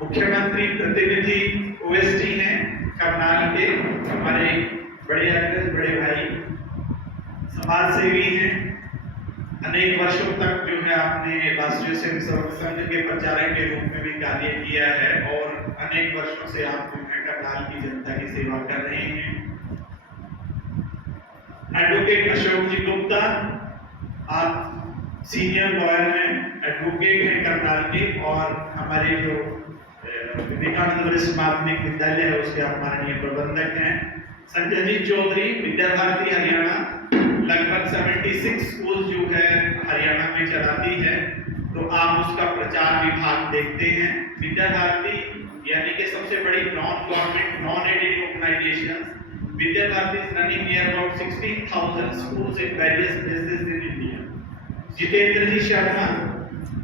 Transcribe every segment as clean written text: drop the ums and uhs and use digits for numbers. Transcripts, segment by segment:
मुख्यमंत्री प्रतिनिधि ओएसटी हैं करनाल के, हमारे बड़े अग्रज बड़े भाई समाज सेवी हैं। अनेक वर्षों तक जो है आपने राष्ट्रीय स्वयंसेवक संघ के प्रचारक के रूप में भी कार्य किया है और अनेक वर्षों से आप जो है करनाल की जनता की सेवा कर रहे हैं। एडवोकेट अशोक जी गुप्ता, आप सीनियर लॉयर हैं, एडवोकेट हैं करनाल के और हमारे जो विवेकानंद वरिष्ठ माध्यमिक विद्यालय है उसके आप माननीय प्रबंधक हैं। संजय जी चौधरी, विद्या भारती हरियाणा, लगभग 76 स्कूल जो है हरियाणा में चलाती है, तो आप उसका प्रचार विभाग देखते हैं। विद्या भारती यानी कि सबसे बड़ी non government non aided organisation, Vidya Bharati is running near about 16,000 schools in various places in India. Jitendra ji Sharma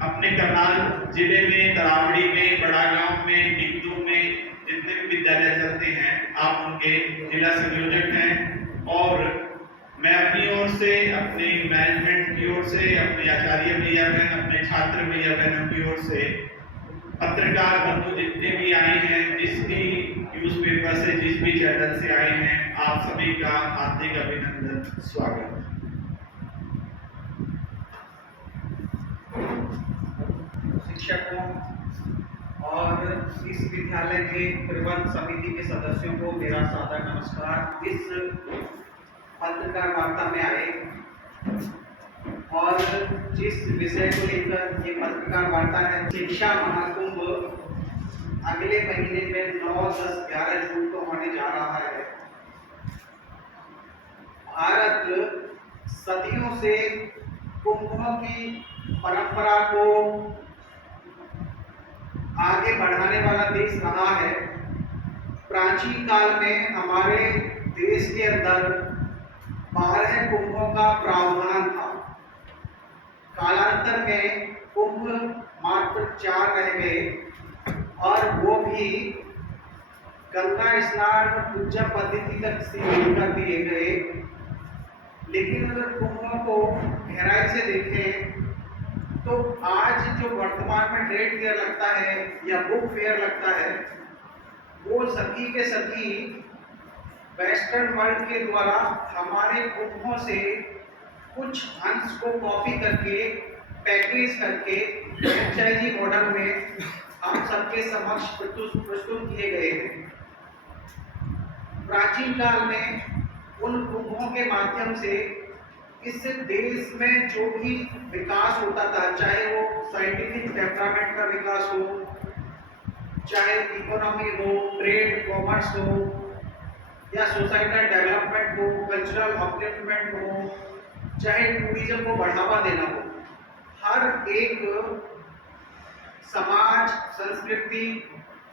अपने करनाल जिले में, तरावड़ी में, बड़ा गांव में, डिगडू में जितने भी विद्यालय चलते हैं आप उनके जिला संयोजक हैं। और मैं अपनी ओर से, अपने मैनेजमेंट की ओर से, अपने आचार्य भैया बहन, अपने छात्र भैया बहनों की ओर से, पत्रकार बंधु जितने भी आए हैं, जिस भी न्यूज़पेपर से, जिस भी चैनल से आए हैं, आप सभी का हार्दिक अभिनंदन, स्वागत। शिक्षकों और इस विद्यालय के प्रबंध समिति के सदस्यों को मेरा सादर नमस्कार। इस पत्रकार वार्ता में आए और जिस विषय को लेकर ये पत्रकार वार्ता है, शिक्षा महाकुंभ अगले महीने में 9, 10, 11 जून को होने जा रहा है। भारत सदियों से कुंभों की परंपरा को आगे बढ़ाने वाला देश रहा है। प्राचीन काल में हमारे देश के अंदर 12 कुंभों का प्रावधान था। कालांतर में कुंभ मात्र 4 रह गए और वो भी गंगा स्नान पूजा पद्धति तक सीमित कर दिए गए। लेकिन अगर कुंभों को गहराई से देखें तो आज जो वर्तमान में ट्रेड फेयर लगता है या बुक फेयर लगता है, वो सभी के सभी वेस्टर्न वर्ल्ड के द्वारा हमारे कुंभों से कुछ अंश को कॉपी करके, पैकेज करके फ्रेंचाइजी मॉडल में हम सबके समक्ष प्रस्तुत किए गए हैं। प्राचीन काल में उन कुंभों के माध्यम से इस देश में जो भी विकास होता था, चाहे वो साइंटिफिक डेवलपमेंट का विकास हो, चाहे इकोनॉमी हो, ट्रेड कॉमर्स हो, या सोसाइटल डेवलपमेंट हो, कल्चरल अपलिफ्टमेंट हो, चाहे टूरिज्म को बढ़ावा देना हो, हर एक समाज, संस्कृति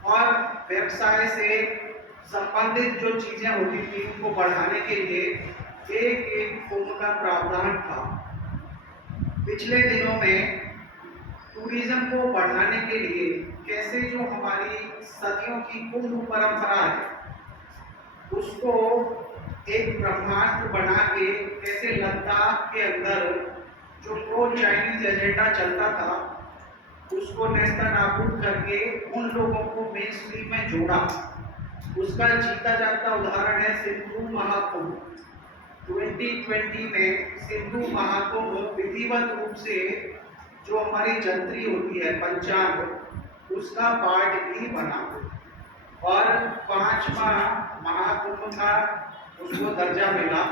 और व्यवसाय से संबंधित जो चीजें होती थी उनको बढ़ाने के लिए एक कुंभ का प्रावधान था। पिछले दिनों में टूरिज्म को बढ़ाने के लिए कैसे जो हमारी सदियों की कुंभ परंपरा है उसको एक ब्रह्मास्त्र बना के कैसे लद्दाख के अंदर जो प्रो चाइनीज एजेंडा चलता था उसको नेस्तनाबूद करके उन लोगों को मेन स्ट्रीम में जोड़ा। उसका जीता जाता उदाहरण है सिंधु महाकुंभ। 2020 में सिंधु महाकुंभ विधिवत रूप से जो हमारी जंत्री होती है पंचांग, उसका पार्ट भी बना और 5वां महाकुंभ का उसको दर्जा मिला।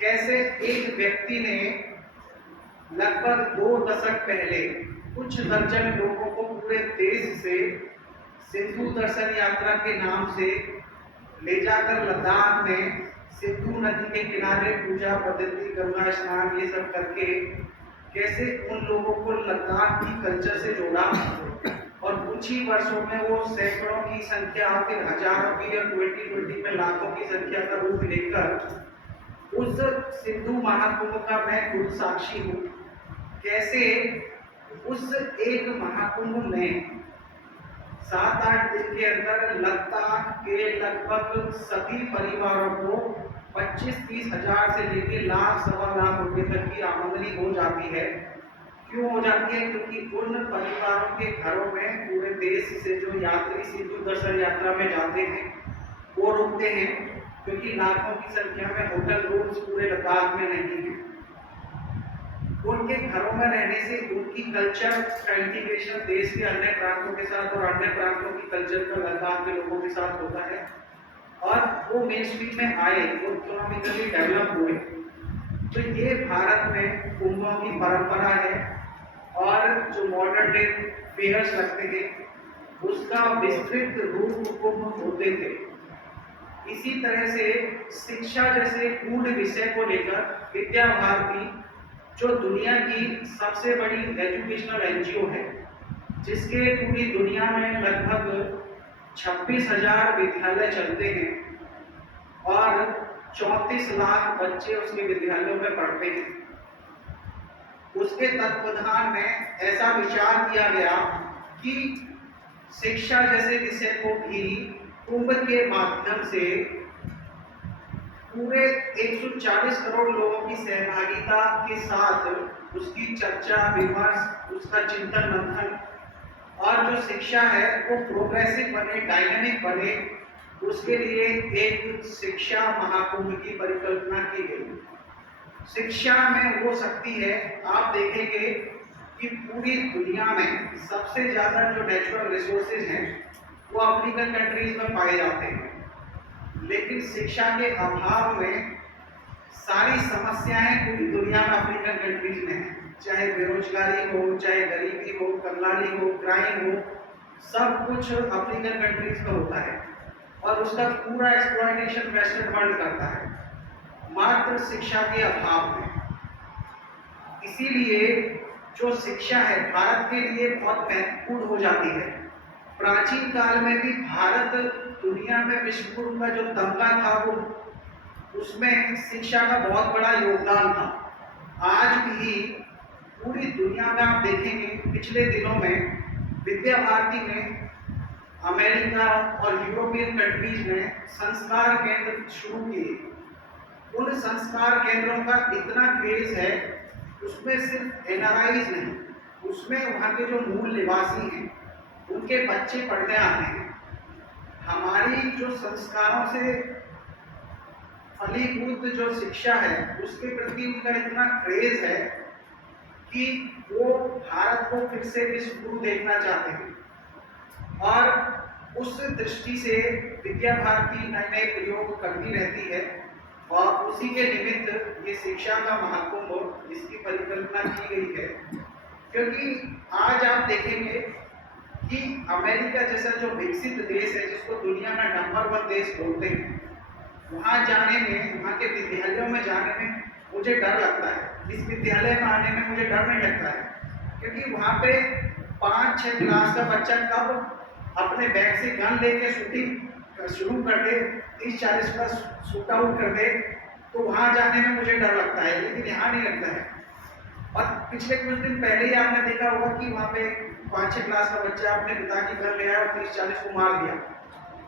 कैसे एक व्यक्ति ने लगभग 2 दशक पहले कुछ दर्जन लोगों को पूरे देश से सिंधु दर्शन यात्रा के नाम से ले जाकर लद्दाख में सिंधु नदी के किनारे पूजा पद्धति, गंगा स्नान ये सब करके कैसे उन लोगों को लद्दाख की कल्चर से जोड़ा और कुछ ही वर्षों में वो सैकड़ों की संख्या, फिर हजारों की और 2020 में लाखों की संख्या का रूप लेकर उस सिंधु महाकुंभ का मैं खुद साक्षी हूँ। कैसे उस एक महाकुंभ में 7-8 दिन के अंदर लद्दाख के लगभग सभी परिवारों को 25-30 हजार से लेकर लाख, 1.25 लाख रुपए तक की आमदनी हो जाती है। क्यों हो जाती है? क्योंकि उन परिवारों के घरों में पूरे देश से जो यात्री सिंधु दर्शन यात्रा में जाते हैं वो रुकते हैं, क्योंकि लाखों की संख्या में होटल रूम्स पूरे लद्दाख में नहीं है। उनके घरों में रहने से उनकी कल्चर का इंटीग्रेशन देश के अन्य प्रांतों के साथ और अन्य प्रांतों की कल्चर का लद्दाख के लोगों के साथ होता है, और वो मेन स्ट्रीम में आए और इकोनॉमिकली डेवलप हुए। तो ये भारत में कुंभों की परंपरा है, और जो मॉडर्न डे फेयर्स लगते हैं उसका विस्तृत रूप कुंभ होते थे। इसी तरह से शिक्षा जैसे पूर्ण विषय को लेकर विद्या भारती, जो दुनिया की सबसे बड़ी एजुकेशनल एनजीओ है, जिसके पूरी दुनिया में लगभग 26,000 विद्यालय चलते हैं और 34 लाख बच्चे उसके विद्यालयों में पढ़ते हैं। उसके तत्वाधान में ऐसा विचार किया गया कि शिक्षा जैसे विषय को भी कुंभ के माध्यम से पूरे 140 करोड़ लोगों की सहभागिता के साथ उसकी चर्चा विमर्श, उसका चिंतन मंथन, और जो शिक्षा है वो प्रोग्रेसिव बने, डायनेमिक बने, उसके लिए एक शिक्षा महाकुंभ की परिकल्पना की गई। शिक्षा में वो शक्ति है, आप देखेंगे कि पूरी दुनिया में सबसे ज्यादा जो नेचुरल रिसोर्सेज हैं वो अफ्रीकन कंट्रीज में पाए जाते हैं, लेकिन शिक्षा के अभाव में सारी समस्याएं पूरी दुनिया में अफ्रीकन कंट्रीज में हैं। चाहे बेरोजगारी हो, चाहे गरीबी हो, कंगाली हो, क्राइम हो, सब कुछ अफ्रीकन कंट्रीज में होता है, और उसका पूरा एक्सप्लॉयटेशन वेस्टर्न वर्ल्ड करता है, मात्र शिक्षा के अभाव में। इसीलिए जो शिक्षा है भारत के लिए बहुत महत्वपूर्ण हो जाती है। प्राचीन काल में भी भारत दुनिया में विश्व गुरु का जो तमगा था वो उसमें शिक्षा का बहुत बड़ा योगदान था। आज भी पूरी दुनिया में आप देखेंगे, पिछले दिनों में विद्या भारती में अमेरिका और यूरोपियन कंट्रीज में संस्कार केंद्र शुरू किए। उन संस्कार केंद्रों का इतना क्रेज है, उसमें सिर्फ एनआरआईज नहीं, उसमें वहाँ के जो मूल निवासी हैं उनके बच्चे पढ़ने आते हैं। हमारी जो संस्कारों से फलीभूत जो शिक्षा है उसके प्रति उनका इतना क्रेज है कि वो भारत को फिर से विश्व गुरु देखना चाहते हैं, और उस दृष्टि से विद्या भारती नए नए प्रयोग करती रहती है, और उसी के निमित्त ये शिक्षा का महाकुंभ इसकी परिकल्पना की गई है। क्योंकि आज आप देखेंगे कि अमेरिका जैसा जो विकसित देश है, जिसको दुनिया में नंबर 1 देश बोलते हैं, वहाँ जाने में, वहाँ के विद्यालयों में जाने में मुझे डर लगता है। इस विद्यालय में आने में मुझे डर नहीं लगता है, क्योंकि वहाँ पे 5-6 क्लास का बच्चा कब अपने बैग से गन लेके शूटिंग शुरू कर दे, 30-40 का शूट आउट कर दे, तो वहाँ जाने में मुझे डर लगता है, लेकिन यहाँ नहीं लगता है। और पिछले कुछ दिन पहले ही आपने देखा होगा कि वहाँ पे 5-6 क्लास का बच्चा अपने पिता की घर ले आया और 30-40 को मार दिया।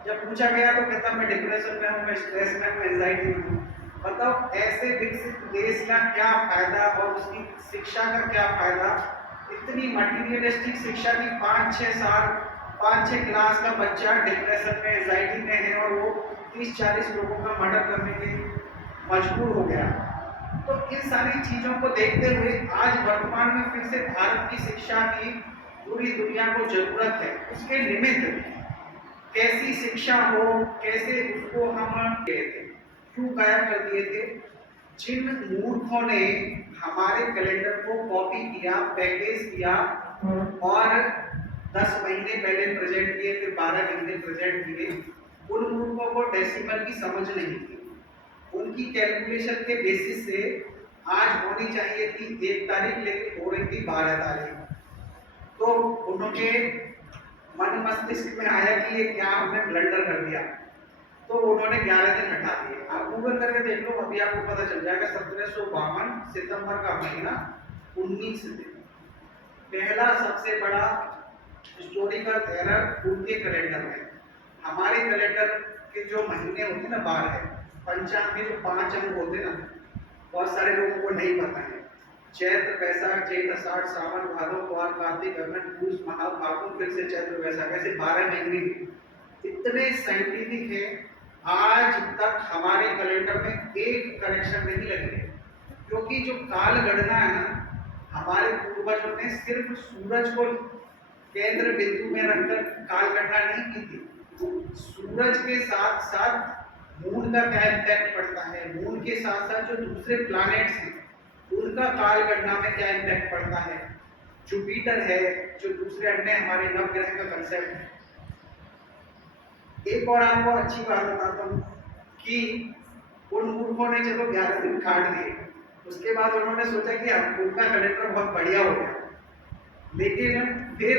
जब पूछा गया तो कहता मैं डिप्रेशन में हूँ, मैं स्ट्रेस में हूँ, एंजाइटी में हूँ। बताओ ऐसे विकसित देश का क्या फायदा और उसकी शिक्षा का क्या फायदा? इतनी मटीरियलिस्टिक शिक्षा की 5-6 साल, 5-6 क्लास का बच्चा डिप्रेशन में, एंजाइटी में है, और वो 30-40 लोगों का मर्डर करने के मजबूर हो गया। तो इन सारी चीजों को देखते हुए आज वर्तमान में फिर से भारत की शिक्षा की पूरी दुनिया को जरूरत है। उसके निमित्त कैसी शिक्षा हो, कैसे उसको हम क्यों गायब कर दिए थे? जिन मूर्खों ने हमारे कैलेंडर को कॉपी किया, पैकेज किया और 10 महीने पहले प्रेजेंट किए, फिर 12 महीने प्रेजेंट किए, उन मूर्खों को डेसिमल की समझ नहीं थी। उनकी कैलकुलेशन के बेसिस से आज होनी चाहिए थी 1 तारीख, लेकिन हो रही थी 12 तारीख। तो उन्होंने मन मस्तिष्क में आया कि ये क्या हमने ब्लंडर कर दिया, तो उन्होंने 11 दिन हटा दिए। आप गूगल करके देख लो, अभी आपको पता चल जाएगा। 1752 सितंबर का महीना 19 दिन, पहला सबसे बड़ा हिस्टोरिकल एरर उनके कैलेंडर में। हमारे कैलेंडर के जो महीने होते ना 12 है, पंचांग में जो 5 अंक होते ना, बहुत सारे लोगों को नहीं पता है। चैत्र वैशाख जेठ आषाढ़ सावन भादो कुआर कार्तिक अग्नि पूष माघ फागुन फिर से चैत्र वैशाख, ऐसे 12 महीने इतने साइंटिफिक है। आज तक हमारे कैलेंडर में एक करेक्शन नहीं लगे, क्योंकि जो काल गणना है ना, हमारे पूर्वजों ने सिर्फ सूरज को केंद्र बिंदु में रखकर काल गणना नहीं की थी। सूरज के साथ साथ मून का क्या इम्पैक्ट पड़ता है, मून के साथ साथ जो दूसरे प्लैनेट्स हैं उनका काल गणना में क्या इम्पैक्ट पड़ता है, जुपिटर है जो दूसरे अन्य हमारे नवग्रह का कंसेप्ट है। एक और आपको अच्छी बात बताता हूँ कि उन मूर्खों ने चलो 11 दिन काट दिए, उसके बाद उन्होंने सोचा कि हम उनका कैलेंडर बहुत बढ़िया हो गया, लेकिन फिर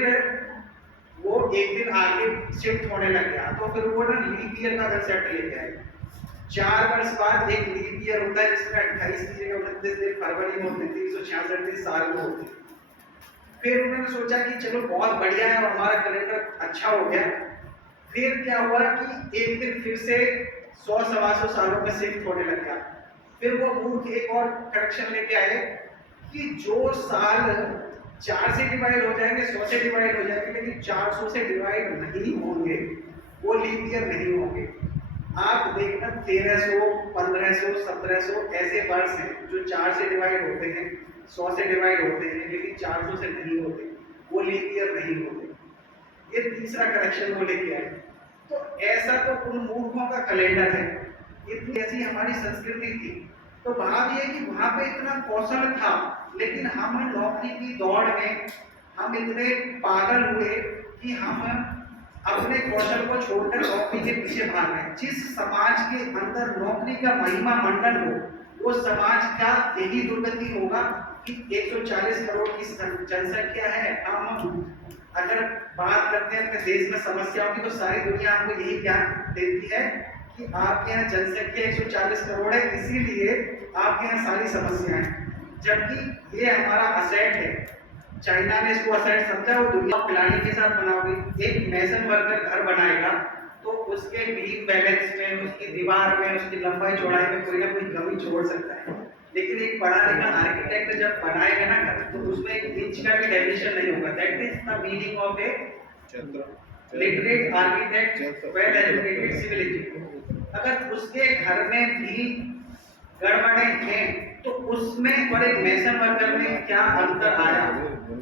वो एक दिन आगे शिफ्ट होने लग गया, तो फिर वो ना लीप ईयर का कंसेप्ट लेके आए। 4 वर्ष बाद एक लीप ईयर होता है जिसमें 28 की जगह 29 दिन फरवरी में होते, 366 दिन साल में होते। फिर उन्होंने सोचा कि चलो बहुत बढ़िया है और हमारा कैलेंडर अच्छा हो गया। फिर क्या हुआ कि एक दिन फिर से 100-125 सालों में शिफ्ट होने लग गया। फिर वो मूर्ख एक और करेक्शन लेके आए कि जो साल 4 से डिवाइड हो जाएंगे, 100 से डिवाइड हो जाएंगे, लेकिन 400 से डिवाइड नहीं होंगे, वो लीप ईयर नहीं होंगे। आप देखना 1300, 1500, 1700 ऐसे वर्ष हैं जो 4 से डिवाइड होते हैं, 100 से डिवाइड होते हैं, लेकिन 400 से नहीं होते, वो लीप ईयर नहीं होते। ये तीसरा करेक्शन वो लेके आए। तो ऐसा तो उन मूर्खों का कैलेंडर है, इतनी ऐसी हमारी संस्कृति थी। तो बात ये कि वहां पे इतना कौशल था, लेकिन हम नौकरी की दौड़ में हम इतने पागल हुए कि हम अपने कौशल को छोड़कर नौकरी के पीछे भाग रहे हैं। जिस समाज के अंदर नौकरी का महिमा मंडन हो, वो समाज का यही दुर्गति होगा कि 140 करोड़ की जनसंख्या है। हम अगर बात करते हैं अपने देश में समस्याओं की, तो सारी दुनिया हमको यही ज्ञान देती है कि आपके यहाँ जनसंख्या 140 करोड़ है, इसीलिए आपके यहाँ सारी समस्याएं हैं। जबकि ये हमारा असेट है। चाइना ने इसको असेट समझा, वो दुनिया प्लानिंग के साथ बनाओगे। एक मैसन वर्कर घर बनाएगा तो उसके बीम बैलेंस में, उसकी दीवार में, उसकी लंबाई चौड़ाई में कोई ना कोई कमी छोड़ सकता है, लेकिन एक पढ़ा लिखा आर्किटेक्ट जब बनाएगा ना घर, तो उसमें एक इंच का भी डेविएशन नहीं होगा। That is the meaning of a literate architect, well educated civil engineer. अगर उसके घर में भी गड़बड़े हैं तो उसमें और एक मैसन वर्कर में क्या अंतर आया?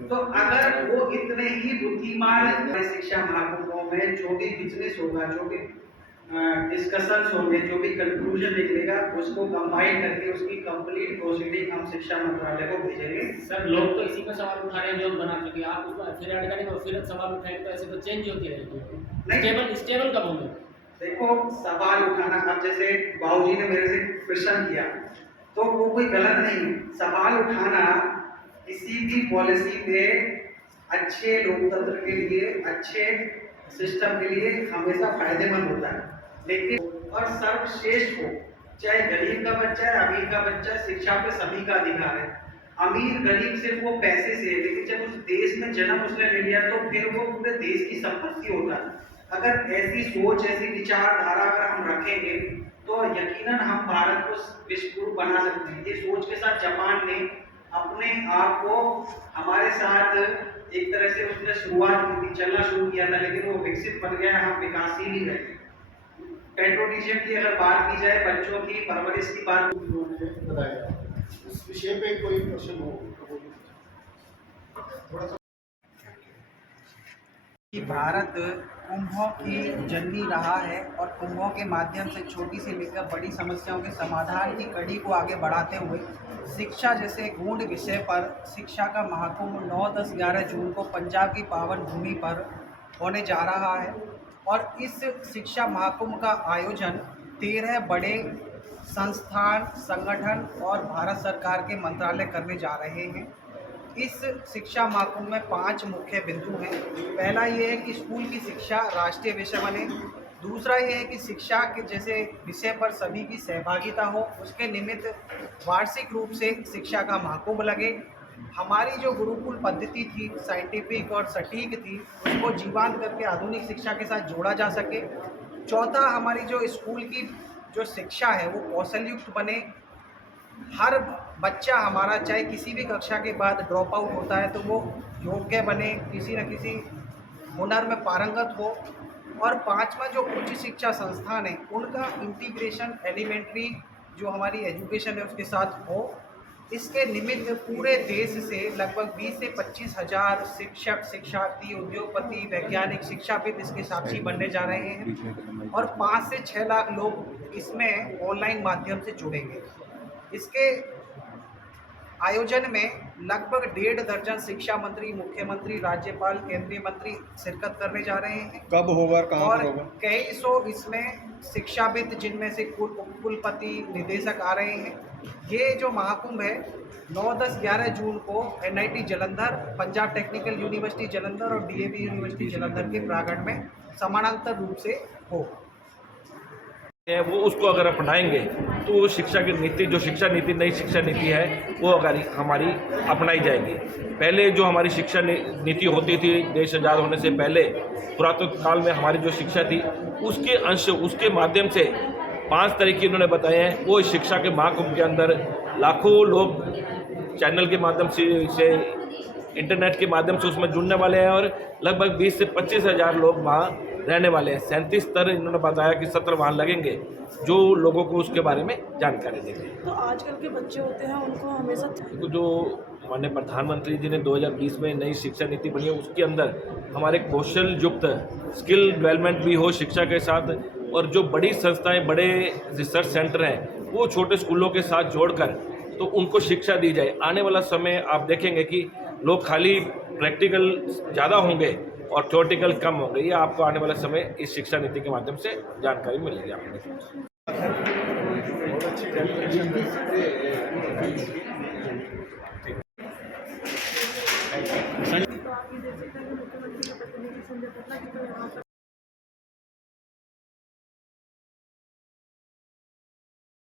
तो अगर वो इतने ही बुद्धिमान, शिक्षा महाकुंभों में जो भी बिजनेस होगा, जो भी डिस्कशंस होंगे, जो भी कंक्लूजन निकलेगा, उसको कंबाइन करके उसकी कंप्लीट प्रोसीडिंग हम शिक्षा मंत्रालय को भेजेंगे। सर, लोग तो इसी पर सवाल उठा रहे हैं जो बना चुके, आप उसको फिर ऐड करेंगे और फिर सवाल उठाएंगे, तो ऐसे तो चेंज होती रहेगी। स्टेबल कब होंगे? देखो, सवाल उठाना, अब जैसे बाबूजी ने मेरे से क्वेश्चन किया तो वो कोई गलत नहीं है। सवाल उठाना किसी भी पॉलिसी में अच्छे लोकतंत्र के लिए, अच्छे सिस्टम के लिए हमेशा फायदेमंद होता है। लेकिन और सर्वश्रेष्ठ हो, चाहे गरीब का बच्चा है, अमीर का बच्चा, शिक्षा पे सभी का अधिकार है। अमीर गरीब सिर्फ वो पैसे से है, लेकिन जब उस देश में जन्म उसने ले लिया तो फिर वो पूरे देश की संपत्ति होता है। अगर ऐसी सोच, ऐसी विचारधारा अगर हम रखेंगे तो यकीनन हम भारत को विश्व बना सकते हैं। ये सोच के साथ जापान ने अपने आप को हमारे साथ एक तरह से उसने शुरुआत की थी, चलना शुरू किया था, लेकिन वो विकसित बन गया, हम विकासशील ही रहे। पेट्रोलियम की अगर बात की जाए, बच्चों की परवरिश की बात बताया, इस विषय पे कोई प्रश्न हो थोड़ा सा। कि भारत कुंभों की जननी रहा है और कुंभों के माध्यम से छोटी से लेकर बड़ी समस्याओं के समाधान की कड़ी को आगे बढ़ाते हुए शिक्षा जैसे गूढ़ विषय पर शिक्षा का महाकुंभ 9, 10, 11 जून को पंजाब की पावन भूमि पर होने जा रहा है। और इस शिक्षा महाकुंभ का आयोजन 13 बड़े संस्थान, संगठन और भारत सरकार के मंत्रालय करने जा रहे हैं। इस शिक्षा महाकुंभ में 5 मुख्य बिंदु हैं। पहला ये है कि स्कूल की शिक्षा राष्ट्रीय विषय बने। दूसरा ये है कि शिक्षा के जैसे विषय पर सभी की सहभागिता हो, उसके निमित्त वार्षिक रूप से शिक्षा का महाकुंभ लगे। हमारी जो गुरुकुल पद्धति थी, साइंटिफिक और सटीक थी, उसको जीवांत करके आधुनिक शिक्षा के साथ जोड़ा जा सके। चौथा, हमारी जो स्कूल की जो शिक्षा है वो कौशलयुक्त बने। हर बच्चा हमारा चाहे किसी भी कक्षा के बाद ड्रॉप आउट होता है तो वो योग्य बने, किसी न किसी हुनर में पारंगत हो। और पांचवा जो उच्च शिक्षा संस्थान है उनका इंटीग्रेशन एलिमेंट्री जो हमारी एजुकेशन है उसके साथ हो। इसके निमित्त पूरे देश से लगभग 20 से 25 हज़ार शिक्षक, शिक्षार्थी, उद्योगपति, वैज्ञानिक, शिक्षाविद इसके साक्षी बनने जा रहे हैं और 5 से 6 लाख लोग इसमें ऑनलाइन माध्यम से जुड़ेंगे। इसके आयोजन में लगभग 1.5 दर्जन शिक्षा मंत्री, मुख्यमंत्री, राज्यपाल, केंद्रीय मंत्री शिरकत करने जा रहे हैं। कब होगा, कहाँ और पर होगा? कई सौ इसमें शिक्षाविद जिनमें से कुलपति, निदेशक आ रहे हैं। ये जो महाकुंभ है 9, 10, 11 जून को NIT Jalandhar, Punjab technical university Jalandhar और DAV यूनिवर्सिटी जालंधर के प्रांगण में समानांतर रूप से होगा। वो उसको अगर अपनाएंगे तो वो शिक्षा की नीति, जो शिक्षा नीति, नई शिक्षा नीति है वो अगर हमारी अपनाई जाएगी। पहले जो हमारी शिक्षा नीति होती थी देश आज़ाद होने से पहले, पुरातन काल में हमारी जो शिक्षा थी उसके अंश, उसके माध्यम से 5 तरीके उन्होंने बताए हैं। वो इस शिक्षा के महाकुंभ के अंदर लाखों लोग चैनल के माध्यम से इंटरनेट के माध्यम से उसमें जुड़ने वाले हैं और लगभग 20 से 25 हज़ार लोग वहाँ रहने वाले हैं। 37 स्तर इन्होंने बताया कि सत्र वहाँ लगेंगे जो लोगों को उसके बारे में जानकारी देंगे। तो आजकल के बच्चे होते हैं उनको हमेशा जो माननीय प्रधानमंत्री जी ने 2020 में नई शिक्षा नीति बनी है उसके अंदर हमारे कौशल युक्त स्किल डेवलपमेंट भी हो शिक्षा के साथ, और जो बड़ी संस्थाएं, बड़े रिसर्च सेंटर हैं वो छोटे स्कूलों के साथ जोड़कर तो उनको शिक्षा दी जाए। आने वाला समय आप देखेंगे कि लोग खाली प्रैक्टिकल ज़्यादा होंगे और थ्योरेटिकल कम होंगे। ये आपको आने वाला समय इस शिक्षा नीति के माध्यम से जानकारी मिलेगी आपको। बहुत अच्छी डेलीगेशन